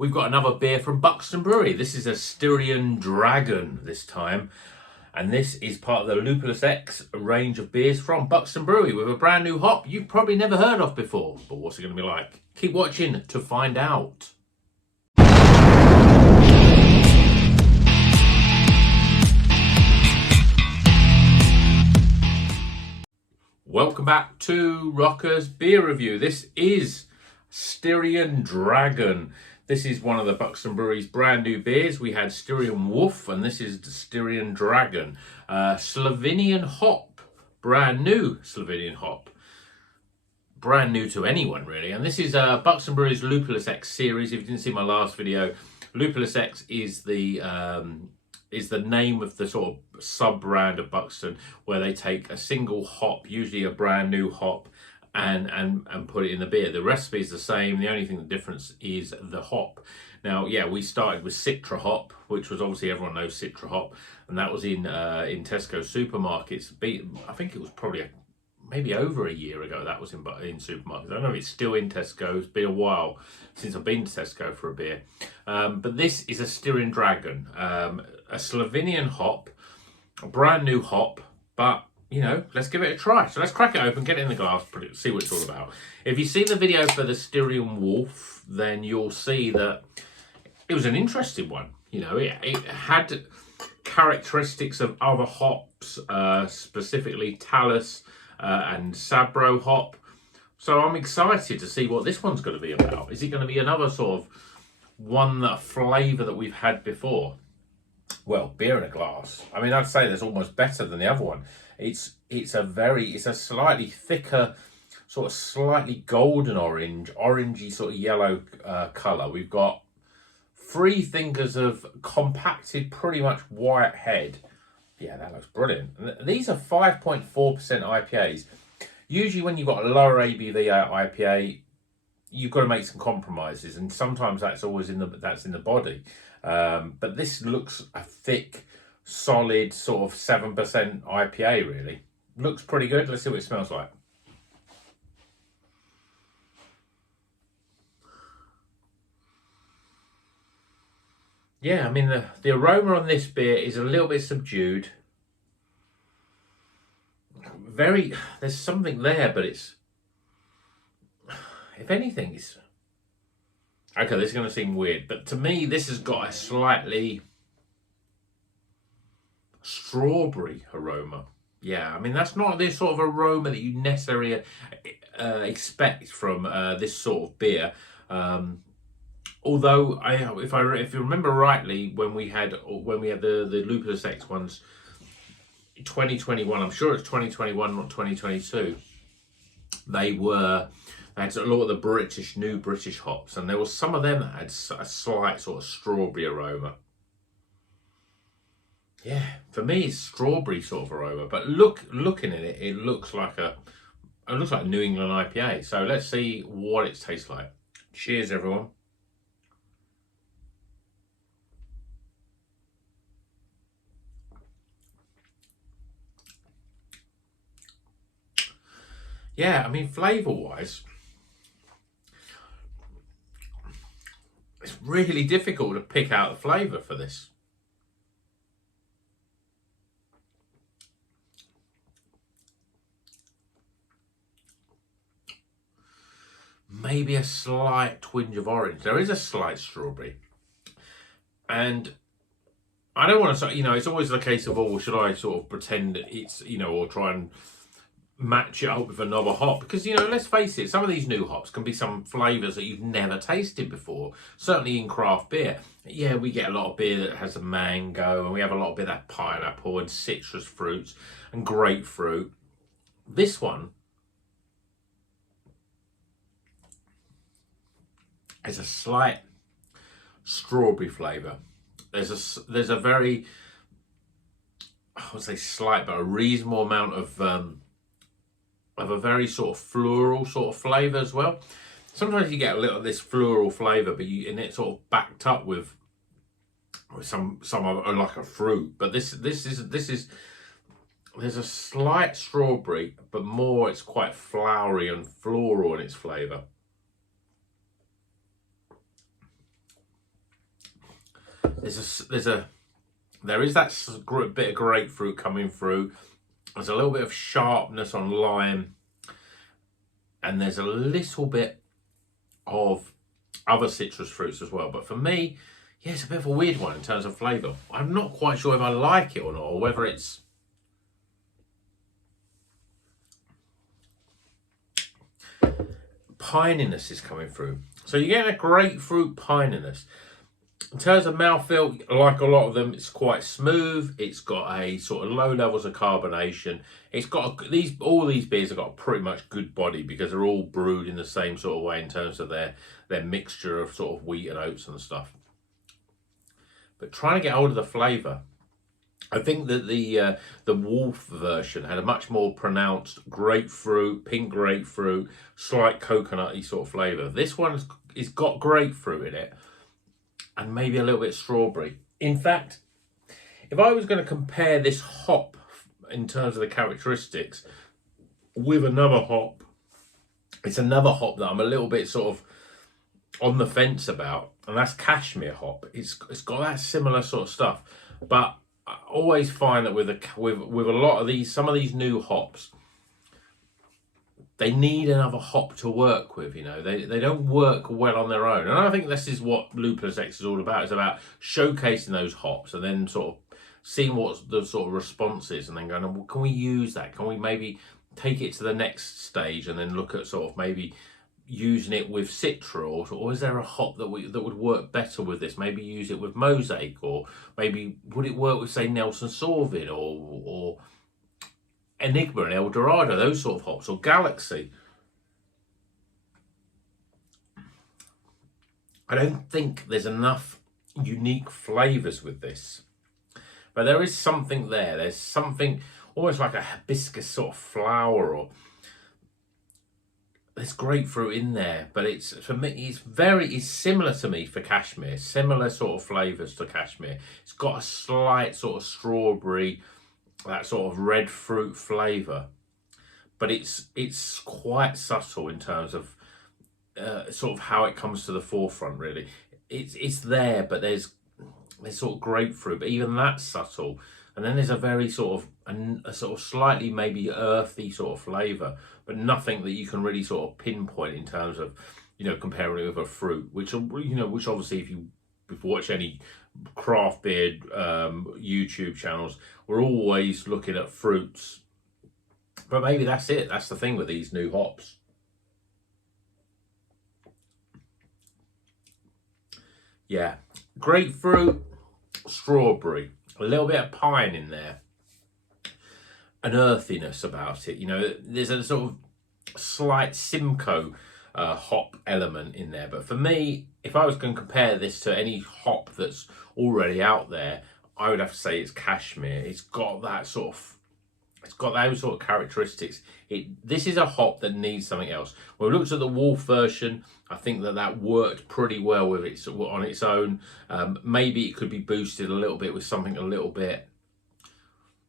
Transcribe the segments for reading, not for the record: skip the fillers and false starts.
We've got another beer from Buxton Brewery. This is a Styrian Dragon this time. And this is part of the Lupulus X range of beers from Buxton Brewery with a brand new hop you've probably never heard of before. But what's it going to be like? Keep watching to find out. Welcome back to Rocker's Beer Review. This is Styrian Dragon. This is one of the Buxton Brewery's brand new beers. We had Styrian Wolf and this is the Styrian Dragon. Slovenian hop, brand new Slovenian hop. Brand new to anyone really. And this is Buxton Brewery's Lupulus X series. If you didn't see my last video, Lupulus X is the name of the sort of sub-brand of Buxton, where they take a single hop, usually a brand new hop, and put it in the beer. The recipe is the same. The only thing the difference is the hop. Now, yeah, we started with Citra hop, which was obviously everyone knows Citra hop, and that was in Tesco supermarkets. I think it was probably maybe over a year ago that was in supermarkets. I don't know if it's still in Tesco. It's been a while since I've been to Tesco for a beer. But this is a Styrian Dragon, a Slovenian hop, a brand new hop, but you know, let's give it a try. So let's crack it open, get it in the glass, see what it's all about. If you've seen the video for the Styrian Wolf, then you'll see that it was an interesting one. You know, it had characteristics of other hops, specifically Talus and Sabro hop. So I'm excited to see what this one's going to be about. Is it going to be another sort of flavour that we've had before? Well, beer in a glass. I mean, I'd say that's almost better than the other one. It's a slightly thicker, sort of slightly golden orangey sort of yellow colour. We've got 3 fingers of compacted, pretty much white head. Yeah, that looks brilliant. And these are 5.4% IPAs. Usually when you've got a lower ABV IPA, you've got to make some compromises, and sometimes that's always in the body. But this looks a thick, solid sort of 7% IPA. Really looks pretty good. Let's see what it smells like. Yeah, I mean the aroma on this beer is a little bit subdued. There's something there, but it's, if anything, it's okay. This is going to seem weird, but to me, this has got a slightly strawberry aroma. Yeah, I mean, that's not the sort of aroma that you necessarily expect from this sort of beer. Although, if you remember rightly, when we had the Lupulus X ones, 2021. I'm sure it's 2021, not 2022. They had a lot of the new British hops, and there was some of them that had a slight sort of strawberry aroma. Yeah, for me it's strawberry sort of aroma, but looking at it, it looks like a New England IPA. So let's see what it tastes like. Cheers, everyone. Yeah, I mean, flavour-wise, it's really difficult to pick out the flavour for this. Maybe a slight twinge of orange. There is a slight strawberry. And I don't want to say, you know, it's always the case of, oh, should I sort of pretend it's, you know, or try and match it up with another hop, because, you know, let's face it, some of these new hops can be some flavours that you've never tasted before, certainly in craft beer. Yeah, we get a lot of beer that has a mango, and we have a lot of beer that pineapple and citrus fruits and grapefruit. This one has a slight strawberry flavour. There's a very, I would say slight, but a reasonable amount of a very sort of floral sort of flavour as well. Sometimes you get a little of this floral flavour, but and it's sort of backed up with some of like a fruit. But this is there's a slight strawberry, but more it's quite flowery and floral in its flavour. there is that bit of grapefruit coming through. There's a little bit of sharpness on lime, and there's a little bit of other citrus fruits as well. But for me, yeah, it's a bit of a weird one in terms of flavour. I'm not quite sure if I like it or not, or whether it's... pininess is coming through. So you're getting a grapefruit pininess. In terms of mouthfeel, like a lot of them, it's quite smooth. It's got a sort of low levels of carbonation. It's got all these beers have got pretty much good body because they're all brewed in the same sort of way in terms of their mixture of sort of wheat and oats and stuff. But trying to get hold of the flavour, I think that the Wolf version had a much more pronounced grapefruit, pink grapefruit, slight coconutty sort of flavour. This one has got grapefruit in it, and maybe a little bit strawberry. In fact, if I was going to compare this hop in terms of the characteristics with another hop, it's another hop that I'm a little bit sort of on the fence about, and that's cashmere hop. It's got that similar sort of stuff, but I always find that with a lot of these, some of these new hops, they need another hop to work with, you know. They don't work well on their own. And I think this is what Lupulus X is all about. It's about showcasing those hops and then sort of seeing what the sort of response is and then going, well, can we use that? Can we maybe take it to the next stage and then look at sort of maybe using it with Citra, or is there a hop that would work better with this? Maybe use it with Mosaic, or maybe would it work with, say, Nelson Sauvin or Enigma and El Dorado, those sort of hops, or Galaxy. I don't think there's enough unique flavours with this, but there is something there. There's something almost like a hibiscus sort of flower, or there's grapefruit in there, but it's, for me, it's similar to me for cashmere, similar sort of flavours to cashmere. It's got a slight sort of strawberry, that sort of red fruit flavour, but it's quite subtle in terms of sort of how it comes to the forefront. Really, it's there, but there's sort of grapefruit, but even that's subtle. And then there's a very sort of a sort of slightly maybe earthy sort of flavour, but nothing that you can really sort of pinpoint in terms of, you know, comparing it with a fruit, which, you know, which obviously if you watch any craft beer YouTube channels, we're always looking at fruits. But maybe that's it. That's the thing with these new hops. Yeah, grapefruit, strawberry, a little bit of pine in there, an earthiness about it. You know, there's a sort of slight Simcoe hop element in there. But for me, if I was going to compare this to any hop that's already out there, I would have to say it's cashmere. It's got that sort of, it's got those sort of characteristics. This is a hop that needs something else. When we looked at the Wolf version, I think that worked pretty well with it on its own. Maybe it could be boosted a little bit with something a little bit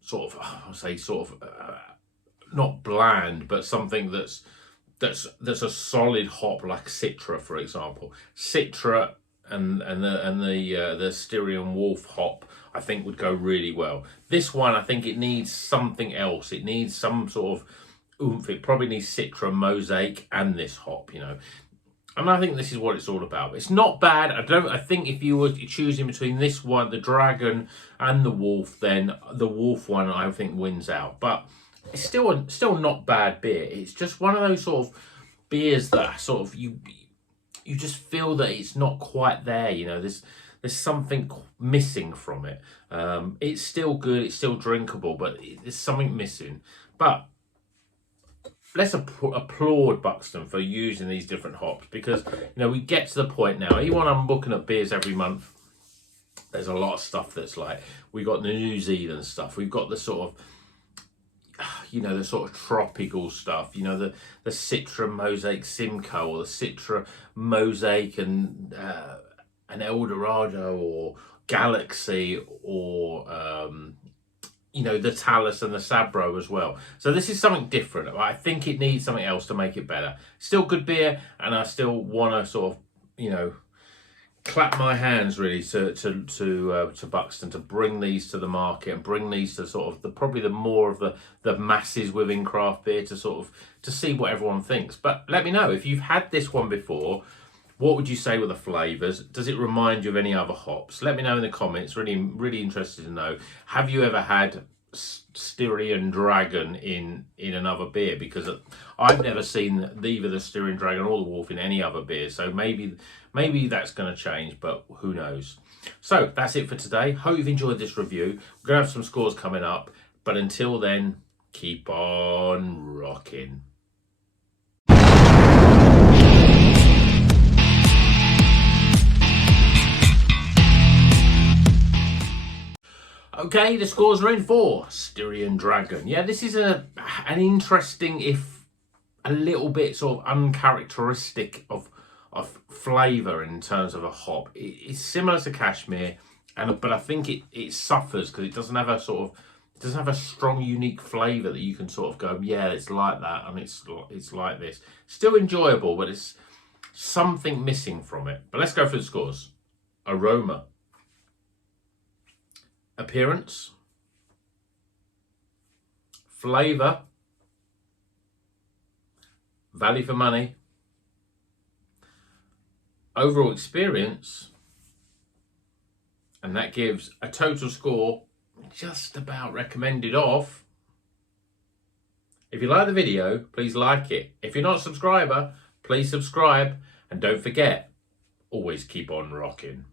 sort of, I'll say sort of not bland, but something that's a solid hop like Citra, for example. Citra and the Styrian Wolf hop, I think, would go really well. This one, I think it needs something else. It needs some sort of oomph. It probably needs Citra, Mosaic, and this hop, you know. And I think this is what it's all about. It's not bad. I think if you were choosing between this one, the Dragon, and the Wolf, then the Wolf one I think wins out. But it's still not bad beer. It's just one of those sort of beers that sort of you just feel that it's not quite there. You know, there's something missing from it. It's still good. It's still drinkable, but there's something missing. But let's applaud Buxton for using these different hops, because, you know, we get to the point now, even when I'm looking at beers every month, there's a lot of stuff that's like, we've got the New Zealand stuff, we've got the sort of, you know, the sort of tropical stuff, you know, the Citra, Mosaic, Simcoe, or the Citra, Mosaic and El Dorado, or Galaxy, or you know, the Talus and the Sabro as well. So this is something different. I think it needs something else to make it better. Still good beer, and I still want to sort of, you know, clap my hands really to Buxton to bring these to the market and bring these to sort of probably the more of the masses within craft beer to sort of to see what everyone thinks. But let me know if you've had this one before. What would you say were the flavours? Does it remind you of any other hops? Let me know in the comments. Really interested to know. Have you ever had Styrian Dragon in another beer? Because I've never seen either the Styrian Dragon or the Wolf in any other beer. So maybe that's going to change, but who knows? So that's it for today. Hope you've enjoyed this review. We're going to have some scores coming up. But until then, keep on rocking. Okay, the scores are in for Styrian Dragon. Yeah, this is an interesting, if a little bit sort of uncharacteristic of flavour in terms of a hop. It's similar to Cashmere, but I think it suffers because it doesn't have a strong, unique flavour that you can sort of go, yeah, it's like that, and it's like this. Still enjoyable, but it's something missing from it. But let's go for the scores. Aroma. Appearance, flavour, value for money, overall experience, and that gives a total score just about recommended of. If you like the video, please like it. If you're not a subscriber, please subscribe, and don't forget, always keep on rocking.